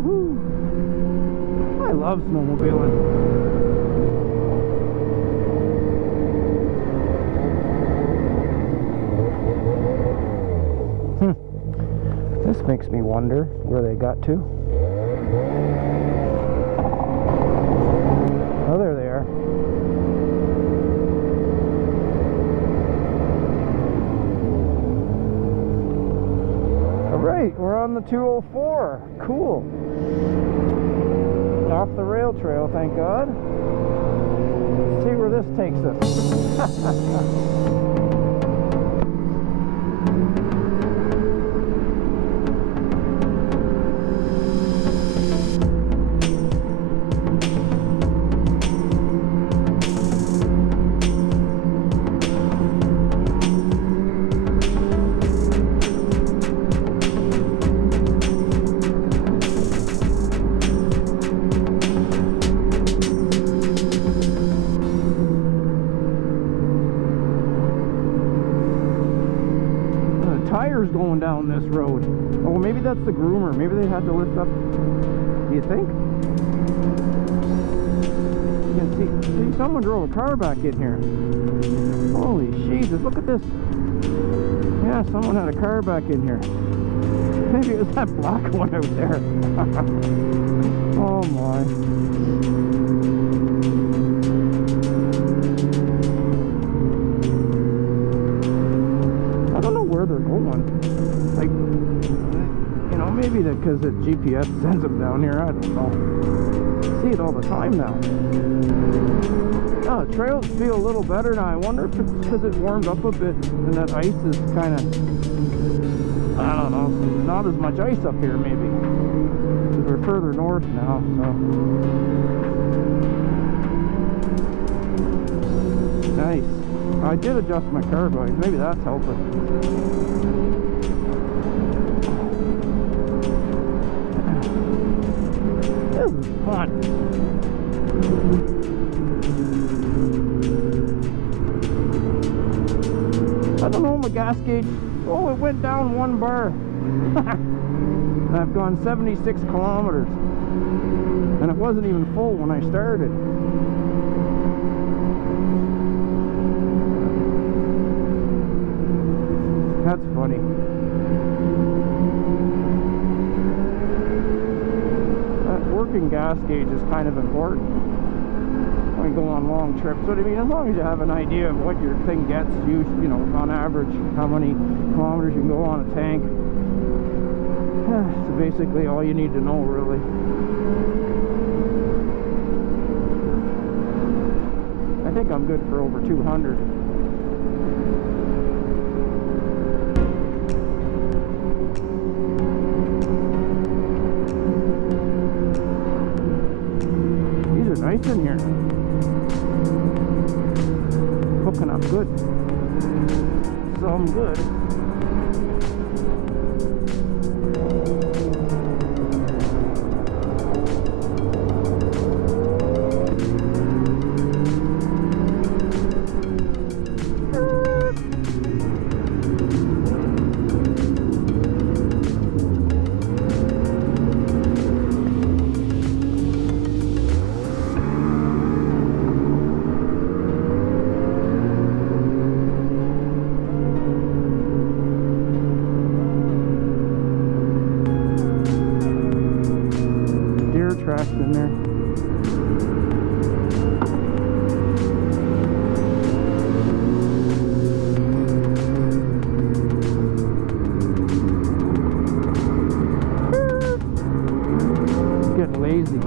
Woohoo! I love snowmobiling. This makes me wonder where they got to. Oh, there they are. Alright, we're on the 204. Cool. Off the rail trail, thank God. Let's see where this takes us. Going down this road. Oh, maybe that's the groomer. Maybe they had to lift up. Do you think? You can see someone drove a car back in here. Holy Jesus, look at this. Yeah, someone had a car back in here. Maybe it was that black one out there. Oh my. I don't know where they're going. Like, you know, maybe because the GPS sends them down here. I don't know. I see it all the time now. Oh, the trails feel a little better now. I wonder if it's because it warmed up a bit and that ice is kind of, I don't know, not as much ice up here maybe. Because we're further north now, so. Nice. I did adjust my carbide. Maybe that's helping. This is fun. I don't know, my gas gauge. Oh, it went down 1 bar. And I've gone 76 kilometers. And it wasn't even full when I started. That's funny. That working gas gauge is kind of important when you go on long trips. But I mean, as long as you have an idea of what your thing gets, you know, on average, how many kilometers you can go on a tank. So basically all you need to know, really. I think I'm good for over 200. Nice in here. Hooking up good. Some good. Tracks in there. Getting lazy.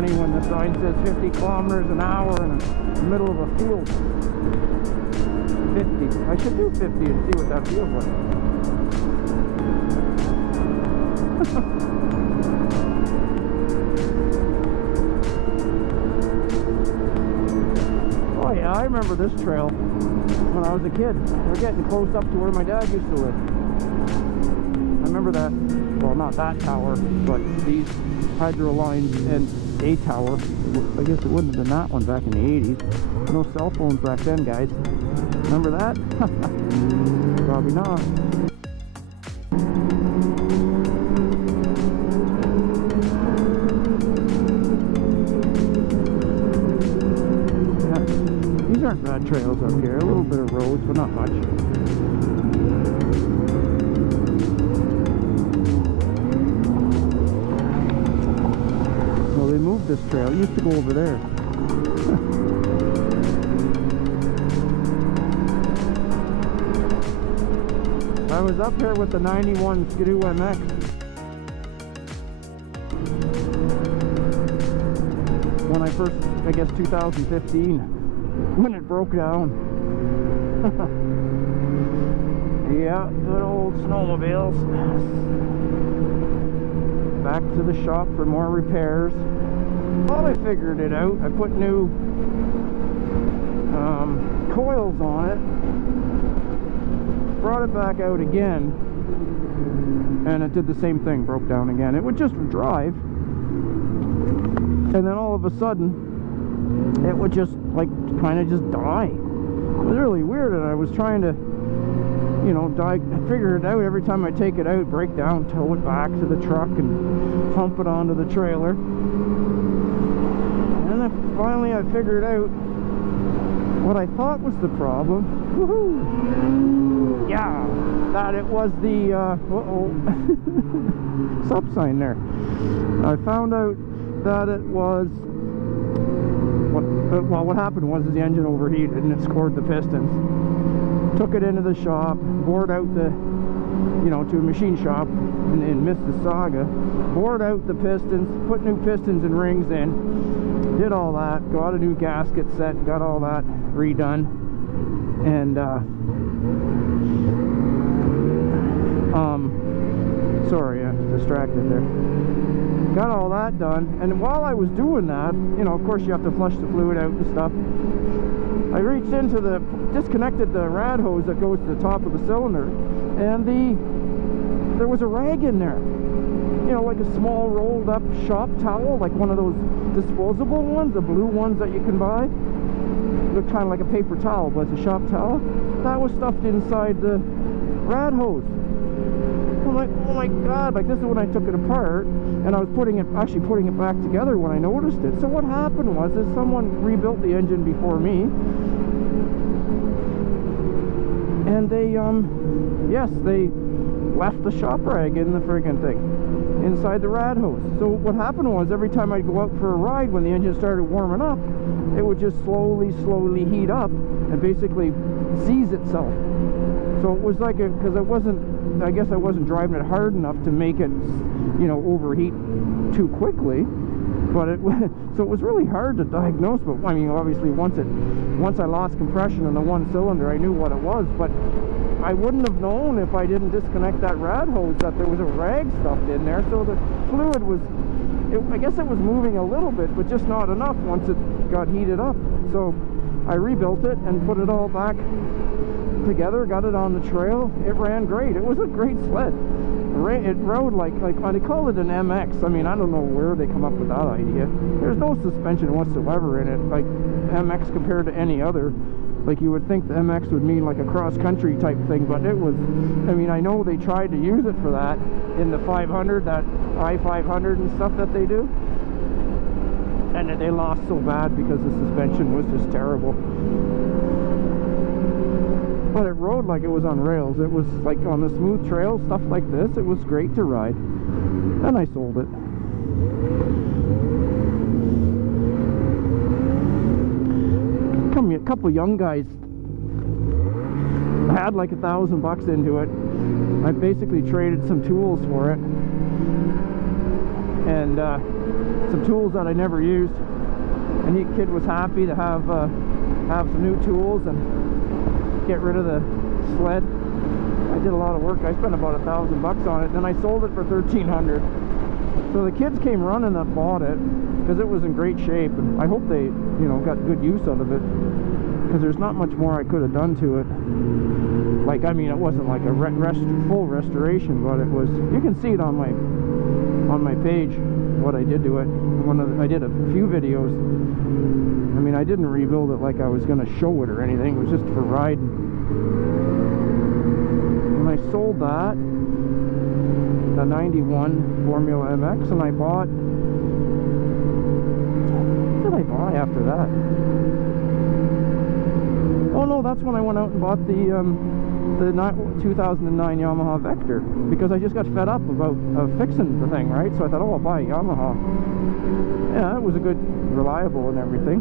When the sign says 50 kilometers an hour in the middle of a field. 50. I should do 50 and see what that feels like. Oh yeah, I remember this trail. when I was a kid. We're getting close up to where my dad used to live. I remember that, well, not that tower, but these hydro lines and a tower. I guess it wouldn't have been that one back in the 80s. No cell phones back then, guys. Remember that? Probably not. Yeah, these aren't bad trails up here. A little bit of roads, but not much. Well, they moved this trail. It used to go over there. I was up here with the 91 Skidoo MX. When I first, I guess 2015, when it broke down. Yeah, good old snowmobiles. Back to the shop for more repairs. Well, I figured it out. I put new coils on it. Brought it back out again, and it did the same thing, broke down again. It would just drive, and then all of a sudden it would just like kind of just die. It was really weird, and I was trying to, you know, figure it out. Every time I take it out, break down, tow it back to the truck and pump it onto the trailer, and then finally I figured out what I thought was the problem. Woohoo! Yeah, that it was the stop sign there. I found out that it was what happened was the engine overheated and it scored the pistons. Took it into the shop, bored out the, you know, to a machine shop in Mississauga, bored out the pistons, put new pistons and rings in, did all that, got a new gasket set, got all that redone, and sorry, I'm distracted there. Got all that done, and while I was doing that, you know, of course you have to flush the fluid out and stuff. I reached into disconnected the rad hose that goes to the top of the cylinder, and there was a rag in there. You know, like a small rolled up shop towel, like one of those disposable ones, the blue ones that you can buy. Look kind of like a paper towel, but it's a shop towel. That was stuffed inside the rad hose. I'm like, oh my god, like this is when I took it apart, and I was actually putting it back together when I noticed it. So what happened was that someone rebuilt the engine before me, and they left the shop rag in the friggin' thing inside the rad hose. So what happened was every time I'd go out for a ride, when the engine started warming up, it would just slowly heat up and basically seize itself. So it was like because I guess I wasn't driving it hard enough to make it, you know, overheat too quickly. But so it was really hard to diagnose. But I mean, obviously once I lost compression in the one cylinder, I knew what it was. But I wouldn't have known if I didn't disconnect that rad hose that there was a rag stuffed in there. So the fluid was, I guess it was moving a little bit, but just not enough once it got heated up. So I rebuilt it and put it all back together, got it on the trail. It ran great. It was a great sled. It rode like they call it an MX. I mean, I don't know where they come up with that idea. There's no suspension whatsoever in it, like MX compared to any other. Like you would think the MX would mean like a cross-country type thing, but it was, I mean, I know they tried to use it for that in the 500, that I-500 and stuff that they do, and they lost so bad because the suspension was just terrible. But it rode like it was on rails. It was like on the smooth trails, stuff like this, it was great to ride. And I sold it. A couple young guys had like $1,000 into it. I basically traded some tools for it, and some tools that I never used. And the kid was happy to have some new tools and get rid of the sled. I did a lot of work. I spent about $1,000 on it. Then I sold it for $1,300. So the kids came running that bought it because it was in great shape, and I hope they, you know, got good use out of it. because there's not much more I could have done to it. Like, I mean, it wasn't like a full restoration, but it was. You can see it on my page what I did to it. I did a few videos. I mean, I didn't rebuild it like I was going to show it or anything. It was just for riding. And I sold that, the 91 Formula MX, and I bought. What did I buy after that? Oh no, that's when I went out and bought the 2009 Yamaha Vector, because I just got fed up about fixing the thing, right? So I thought, oh, I'll buy a Yamaha. Yeah, it was a good, reliable and everything,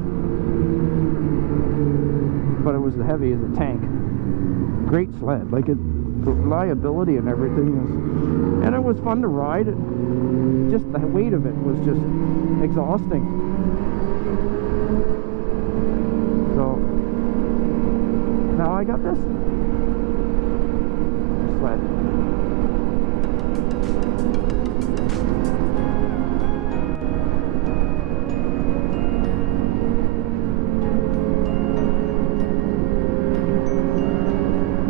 but it was as heavy as a tank. Great sled, like the reliability and everything is, and it was fun to ride. Just the weight of it was just exhausting. So now I got this sled.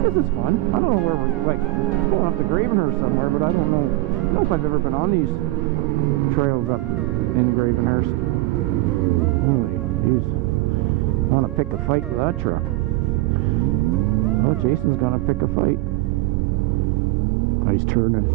This is fun. I don't know where we're, like, going up to Gravenhurst somewhere, but I don't know if I've ever been on these trails up in Gravenhurst. Holy jeez. I want to pick a fight with that truck. Oh, Jason's gonna pick a fight. Oh, he's turning.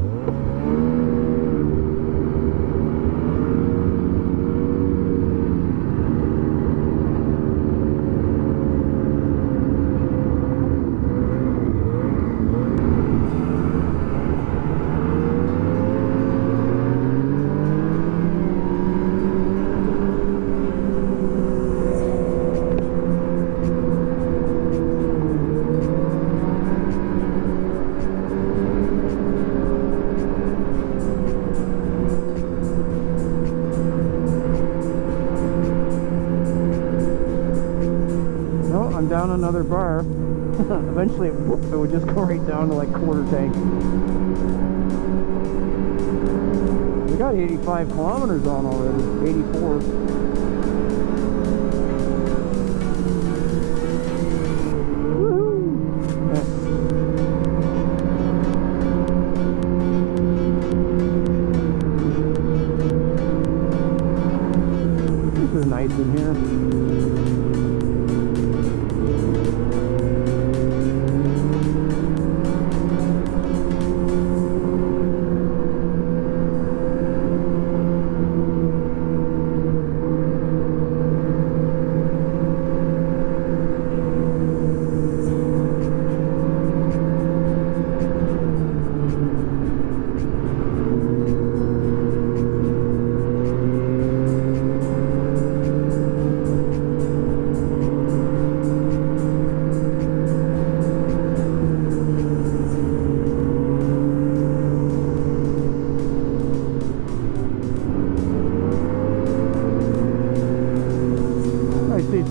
Down another bar. Eventually it would just go right down to like quarter tank. We got 85 kilometers on already. 84. Woohoo! Yeah. This is nice in here.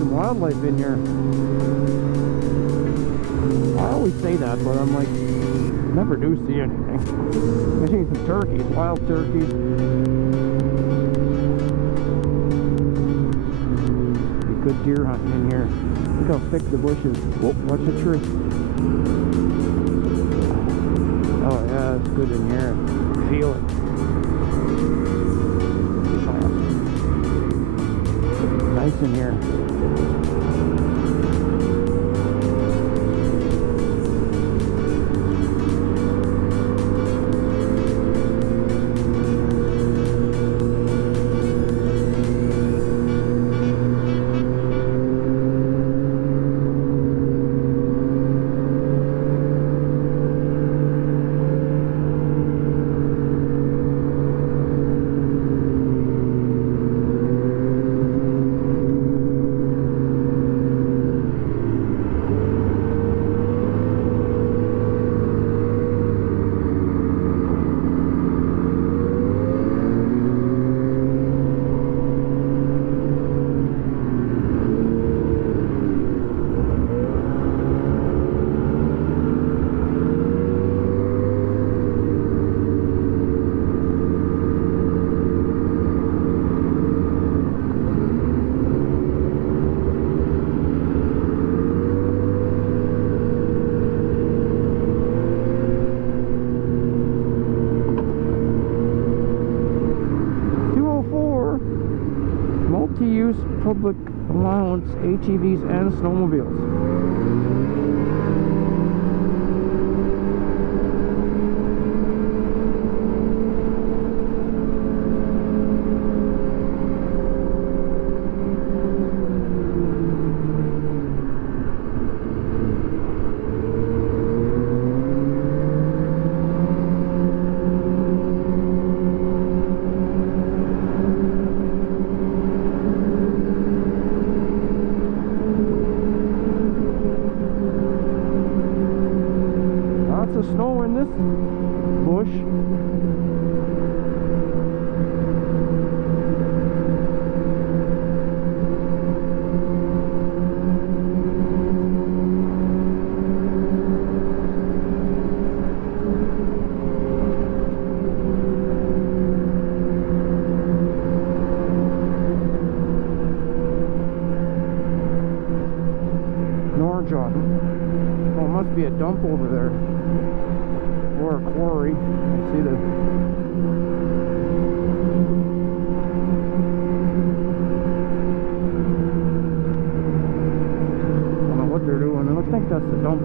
Wildlife in here. I always say that, but I'm like, never do see anything. I see some turkeys, wild turkeys. Be good deer hunting in here. Look how thick the bush is. Whoop, watch the tree. Oh yeah, it's good in here. Feel it. Nice in here. public allowance ATVs and snowmobiles. Lots of snow in this bush. Oh, it must be a dump over there. Or a quarry. See the I don't know what they're doing. I think that's the dump.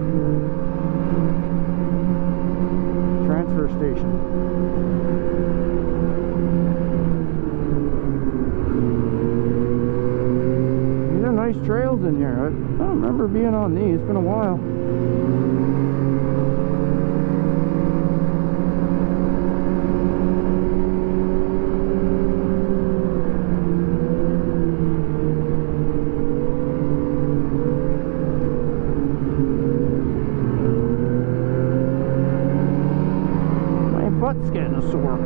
Transfer station. These are nice trails in here. I don't remember being on these. It's been a while. Butt's getting a sore.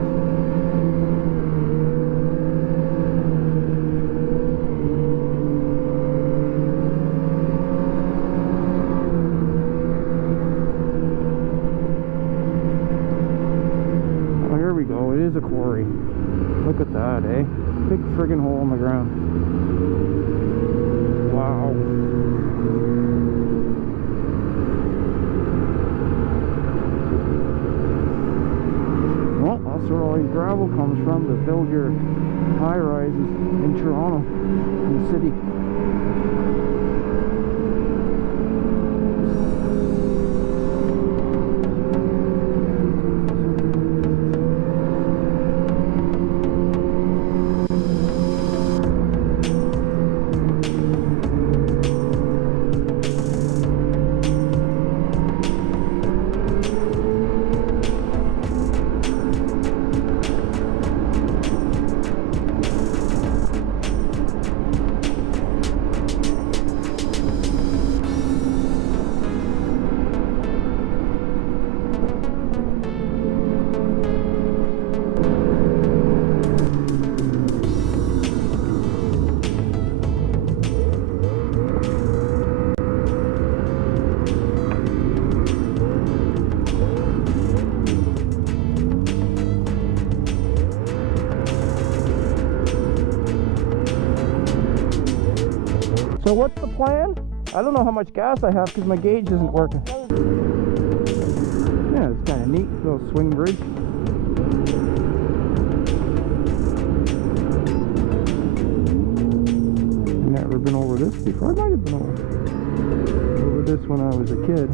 Oh, here we go. It is a quarry. Look at that, eh? Big friggin' hole in the ground. Wow. That's where all your gravel comes from to build your high-rises in Toronto, in the city. So what's the plan? I don't know how much gas I have because my gauge isn't working. Yeah, it's kind of neat, little swing bridge. I've never been over this before. I might have been over this when I was a kid.